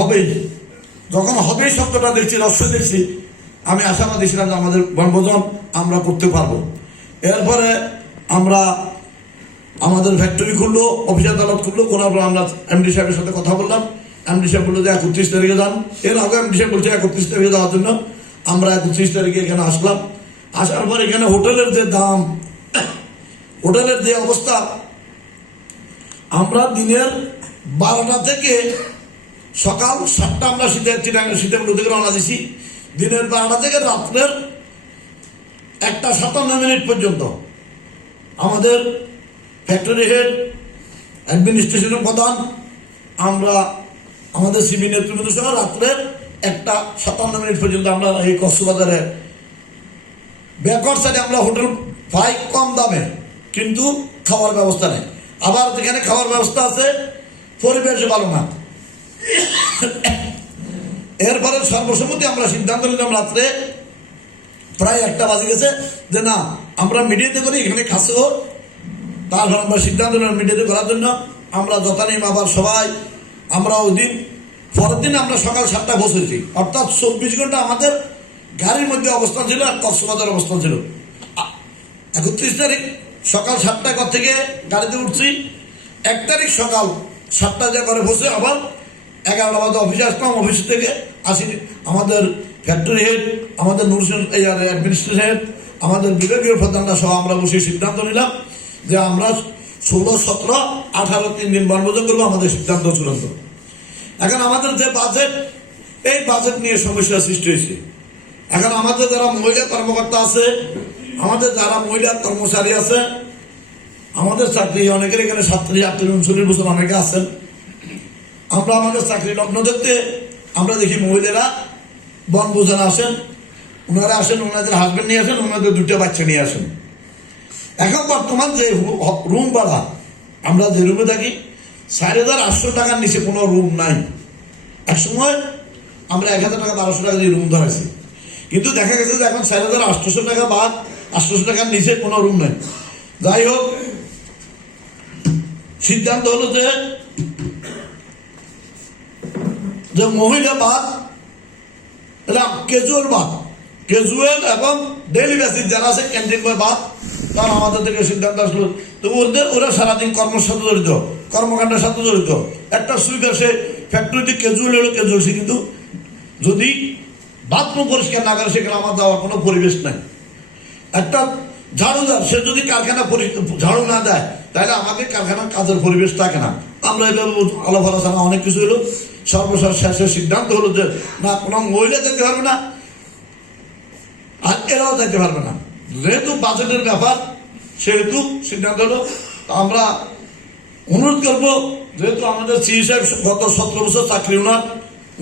হবেই, যখন হবেই শব্দটা দেখছি, রহস্য দেখছি, আমি আশাবাদী ছিলাম যে আমাদের বনভোজন আমরা করতে পারবো। এরপরে আমরা আমাদের ফ্যাক্টরি খুললো, অফিস আদালত খুললো, করার পর আমরা এমডি সাহেবের সাথে কথা বললাম। এমডি সাহেব বললো যে 31 তারিখে যান। এর আগে এমডি সাহেব বলছে 31 তারিখে যাওয়ার জন্য। আমরা 31 তারিখে এখানে আসলাম। আসার পর এখানে হোটেলের যে দাম, হোটেলের যে অবস্থা, আমরা দিনের 12টা থেকে সকাল 7টা আমরা সীতাকুণ্ড থেকে রওনা দিছি। দিনের 12টা থেকে রাত্রের 1:57 পর্যন্ত আমাদের ফ্যাক্টরি হেড, অ্যাডমিনিস্ট্রেশনের প্রধান, আমরা আমাদের সিবি নেতৃবৃন্দ সহ রাত্রে 1:57 পর্যন্ত আমরা এই কক্সবাজারে ব্যাকওয়ার্ড সাইডে আমরা হোটেল পাই কম দামে, কিন্তু খাওয়ার ব্যবস্থা নেই। আবার যেখানে খাওয়ার ব্যবস্থা আছে পরিবেশ ভালো না। এরপরে সর্বসম্মতি আমরা সিদ্ধান্ত নিলাম রাত্রে প্রায় 1টা বাজে গেছে যে না, আমরা মিডিয়াতে করি, এখানে খাসে হোক। তারপর আমরা সিদ্ধান্ত নিলাম মিডিয়াতে করার জন্য। আমরা যথানিম আবার সবাই আমরা ওই দিন পরের দিন আমরা সকাল 7টায় বসেছি, অর্থাৎ 24 ঘন্টা আমাদের গাড়ির মধ্যে অবস্থান ছিল আর কক্সবাজার অবস্থান ছিল। 31 তারিখ সকাল 7টায় ঘর থেকে গাড়িতে উঠছি। 1 তারিখ সকাল 7টায় যা করে বসে আবার 11টা বাজে অফিসে আসলাম। অফিস থেকে আসি আমাদের ফ্যাক্টরি হেড, আমাদের অ্যাডমিনিস্ট্রেশন হেড, আমাদের বিভাগীয় প্রধানরা সহ আমরা বসে সিদ্ধান্ত নিলাম যে আমরা 16, 17, 18 3 দিন বনভোজন করবো। আমাদের সিদ্ধান্ত চূড়ান্ত। এখন আমাদের যে বাজেট, এই বাজেট নিয়ে সমস্যার সৃষ্টি হয়েছে। এখন আমাদের যারা মহিলা কর্মকর্তা আছে, আমাদের যারা মহিলা কর্মচারী আছে, আমাদের চাকরি অনেকের এখানে 37, 38, 39 বছর অনেকে আছেন। আমরা আমাদের চাকরি লগ্ন দেখতে আমরা দেখি মহিলারা বনভোজনে আসেন, ওনারা আসেন, ওনাদের হাজবেন্ড নিয়ে আসেন, ওনাদের 2টা বাচ্চা নিয়ে আসেন। এখন বর্তমান যে রুম ভাড়া, আমরা যে রুমে থাকি 4,800 টাকার নিচে কোনো রুম নাই। এক সময় আমরা 1,000 টাকা 1,200 টাকা দিয়ে রুম ধরেছি, কিন্তু দেখা গেছে যে এখন 4,800 টাকা বা 800 টাকার নিচে কোনো রুম নাই। যাই হোক, সিদ্ধান্ত হলো যে মহিলা বাদ, এটা ক্যাজুয়াল বাদ, ক্যাজুয়াল এবং ডেইলি বেসিস যারা আছে ক্যান্টিন বয় বাদ, তারা আমাদের থেকে সিদ্ধান্ত আসলো। তো ওরা সারাদিন কর্মের সাথে জড়িত, কর্মকাণ্ডের সাথে জড়িত। একটা সুইপার সে ফ্যাক্টরিতে ক্যাজুয়াল হলো ক্যাজুয়াল, সে কিন্তু যদি বাথরুম পরিষ্কার না করে সেখানে আমার দেওয়ার কোনো পরিবেশ নাই। একটা ঝাড়ুদার সে যদি কারখানা ঝাড়ু না দেয় তাহলে আমাদের কারখানার কাজের পরিবেশ থাকে না। আমরা এভাবে আলাপ আলোচনা অনেক কিছু হলো। সর্বশেষ শেষের সিদ্ধান্ত হলো যে না, কোনো মহিলা যেতে পারবে না আর এরাও যেতে পারবে না। যেহেতু বাজেটের ব্যাপার, সেহেতু সিদ্ধান্ত হলো আমরা অনুরোধ করবো, যেহেতু আমাদের সিই সাহেব গত 17 বছর চাকরি ওনার,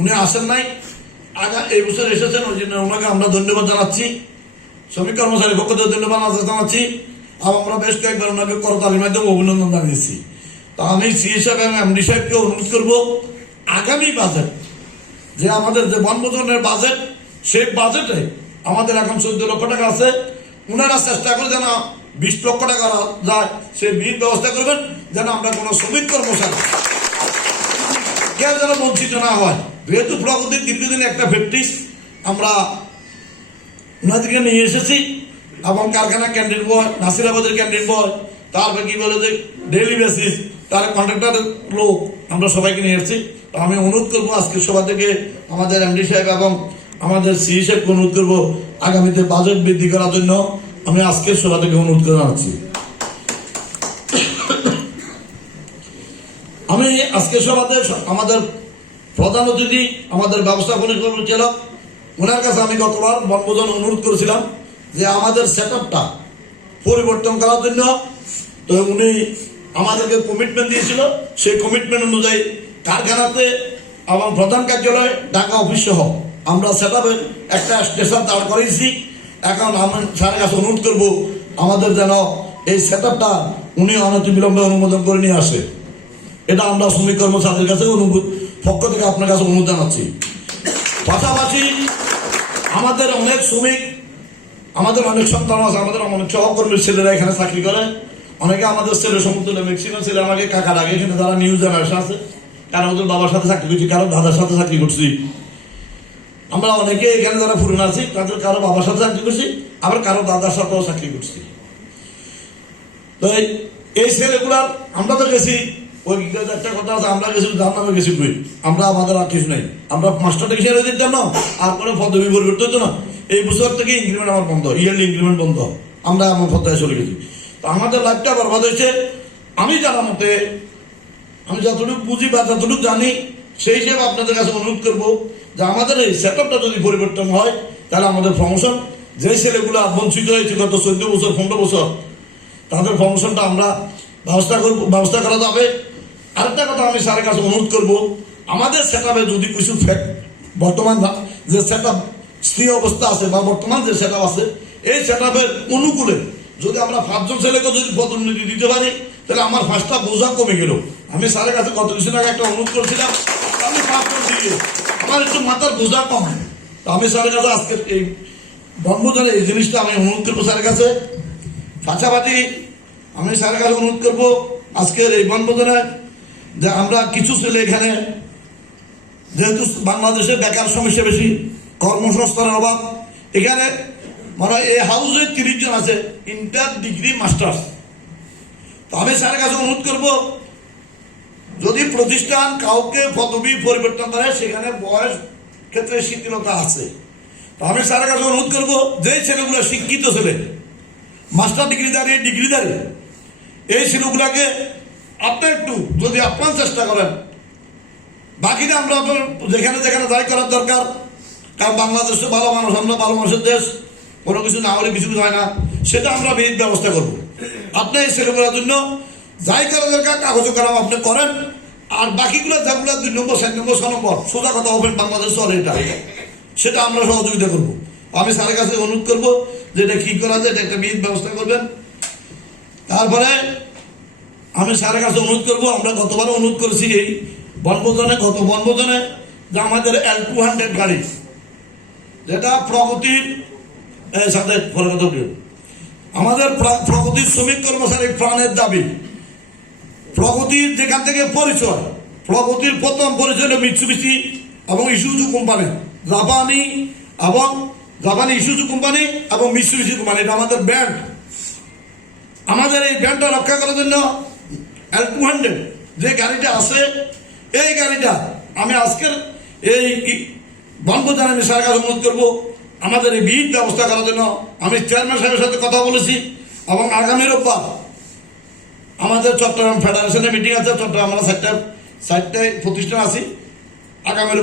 উনি আসেন নাই, এই বছর এসেছেন, ওই জন্য ওনাকে আমরা ধন্যবাদ জানাচ্ছি। শ্রমিক কর্মচারী পক্ষ থেকে ধন্যবাদ জানাচ্ছি। আর আমরা বেশ কয়েকবার ওনাকে করতালির মাধ্যমে অভিনন্দন জানিয়েছি। তা আমি সিই সাহেব এবং এমডি সাহেবকে অনুরোধ করবো, আগামী বাজেট যে আমাদের যে বনভোজনের বাজেট, সেই বাজেটে আমাদের এখন 14 লক্ষ টাকা আছে। ওনারা চেষ্টা করে যেন 20 লক্ষ টাকা যায়, সেই বিল ব্যবস্থা করবেন যেন আমরা কোনো শ্রমিক কর্মচারী কেউ যেন বঞ্চিত না হয়। যেহেতু প্রগতির দীর্ঘদিন একটা ফ্যাক্টরি আমরা ওনাদেরকে নিয়ে এসেছি, এবং কারখানা ক্যান্টিন বয়, নাসিরাবাদের ক্যান্টিন বয়, তারপরে কি বলে যে ডেইলি বেসিস, তার কন্ট্রাক্টর লোক, আমরা সবাইকে নিয়ে এসেছি। তো আমি অনুরোধ করবো আজকের সভা থেকে আমাদের এমডি সাহেব এবং আমাদের সিই সাহেবকে অনুরোধ করবো আগামীতে বাজেট বৃদ্ধি করার জন্য। আমি আজকের সভা থেকে অনুরোধ করে জানাচ্ছি। আমি আজকের সভাতে আমাদের প্রধান অতিথি, আমাদের ব্যবস্থাপনা পরিচালক, ওনার কাছে আমি গতবার বনভোজন অনুরোধ করেছিলাম যে আমাদের সেটআপটা পরিবর্তন করার জন্য। তো উনি আমাদেরকে কমিটমেন্ট দিয়েছিল, সেই কমিটমেন্ট অনুযায়ী কারখানাতে এবং প্রধান কার্যালয় ঢাকা অফিস সহ আমরা সেটআপের একটা স্টেশন দাঁড় করিয়েছি। এখন আমি স্যারের কাছে অনুরোধ করবো আমাদের যেন এই সেটআপটা উনি অনতিবিলম্বে অনুমোদন করে নিয়ে আসে। এটা আমরা শ্রমিক কর্মচারীদের কাছে পক্ষ থেকে আপনার কাছে অনুরোধ জানাচ্ছি। পাশাপাশি আমাদের অনেক শ্রমিক, আমাদের অনেক সন্তান আছে, আমাদের অনেক সহকর্মীর ছেলেরা এখানে চাকরি করে। অনেকে আমাদের ছেলে সমতুল্য, ম্যাক্সিমাম ছেলে আমাকে কাকা ডাকে, এখানে যারা নিউজ জানার্স আছে কারো ওদের বাবার সাথে চাকরি করছি, কারো দাদার সাথে চাকরি করছি। আমরা অনেকে এখানে যারা পুরনো আছি তাদের কারো বাবার সাথে চাকরি করছি, আবার কারো দাদার সাথেও চাকরি করছি। তো এই ছেলেগুলার আমরা তো গেছি, ওই একটা কথা আছে, আমরা গেছি যার নামে গেছি বই, আমরা আমাদের আর কিছু নাই। আমরা মাস্টারটা কিছু দিতাম না, আর কোনো পদবি পরিবর্তন হতো না। এই বছর থেকে ইনক্রিমেন্ট আমার বন্ধ, ইয়ারলি ইনক্রিমেন্ট বন্ধ, আমরা আমার পর্যায়ে চলে গেছি। তো আমাদের লাইফটা বরবাদ হয়েছে। আমি জানার মতে, আমি যতটুকু বুঝি বা যতটুকু জানি, সেই হিসেবে আপনাদের কাছে অনুরোধ করবো যে আমাদের এই সেট আপটা যদি পরিবর্তন হয়, তাহলে আমাদের প্রমোশন, যে ছেলেগুলো বঞ্চিত হয়েছে গত 14 বছর 15 বছর, তাদের প্রমোশনটা আমরা ব্যবস্থা করা যাবে। আরেকটা কথা আমি স্যারের কাছে অনুরোধ করবো, আমাদের সেট আপে যদি কিছু বর্তমান যে সেট আপ স্থির অবস্থা আছে বা বর্তমান যে সেট আপ আছে, এই সেট আপের অনুকূলে যদি আমরা 5 জন ছেলেকে যদি পদোন্নতি দিতে পারি, তাহলে আমার 5টা বোঝা কমে গেল। আমি স্যারের কাছে গত কিছুদিন আগে একটা অনুরোধ করেছিলাম, আমি 5 জন দিয়ে আমার একটু মাথার বোঝা কম। তো আমি স্যারের কাছে আজকে এই বনভোজনের এই জিনিসটা আমি অনুরোধ করবো স্যারের কাছে। পাশাপাশি আমি স্যারের কাছে অনুরোধ করবো আজকের এই বনভোজনে যে আমরা কিছু ছেলে এখানে, যেহেতু বাংলাদেশে বেকার সমস্যা বেশি, কর্মসংস্থানের অভাব, এখানে মানে এই হাউসে 30 জন আছে ইন্টার ডিগ্রি মাস্টার্স। তো আমি স্যারের কাছে অনুরোধ করবো, যদি প্রতিষ্ঠান কাউকে পদবি পরিবর্তন করে, সেখানে বয়স ক্ষেত্রে শিথিলতা আছে। তো আমি স্যারের কাছে অনুরোধ করবো, যে ছেলেগুলো শিক্ষিত ছেলে, মাস্টার ডিগ্রিধারী, এই ছেলেগুলাকে আপনি একটু যদি আপ্রাণ চেষ্টা করেন, বাকিটা আমরা যেখানে যেখানে যাই করার দরকার, কারণ বাংলাদেশে ভালো মানুষ, আমরা ভালো মানুষের দেশ, কোনো কিছু না হলে কিছু হয় না, সেটা আমরা বিহিত ব্যবস্থা করবো। আপনি এই ছেলেগুলোর জন্য যাই করা দরকার কাগজ করাম আপনি করেন, আর বাকিগুলো যেগুলো 2 নম্বর 4 নম্বর 6 নম্বর সোজা কথা ওপেন বাংলাদেশ চলে, এটা সেটা আমরা সহযোগিতা করবো। আমি স্যারের কাছে অনুরোধ করবো যে এটা কি করা যায়, এটা একটা বিহিত ব্যবস্থা করবেন। তারপরে আমি স্যারের কাছে অনুরোধ করবো, আমরা গতবারও অনুরোধ করেছি এই গত বনভোজনে, যে আমাদের L200 গাড়ি, যেটা প্রগতির সাথে আমাদের প্রগতির শ্রমিক কর্মচারীর প্রাণের দাবি। প্রগতির যেখান থেকে পরিচয়, প্রগতির প্রথম পরিচয় মিৎসুবিশি এবং ইসুজু কোম্পানি, জাপানি ইসুজু কোম্পানি এবং মিৎসুবিশি কোম্পানি, এটা আমাদের ব্র্যান্ড। আমাদের এই ব্র্যান্ডটা রক্ষা করার জন্য L200 যে গাড়িটা আছে, এই গাড়িটা আমি আজকের এই বনভোজনে আমি স্যারের কাছে অনুরোধ করবো আমাদের এই বিহিত ব্যবস্থা করার জন্য। আমি চেয়ারম্যান সাহেবের সাথে কথা বলেছি, এবং আগামী রোববার আমাদের চট্টগ্রাম ফেডারেশনের মিটিং আছে। চট্টগ্রাম আমরা 4টায় প্রতিষ্ঠান আছি। আগামী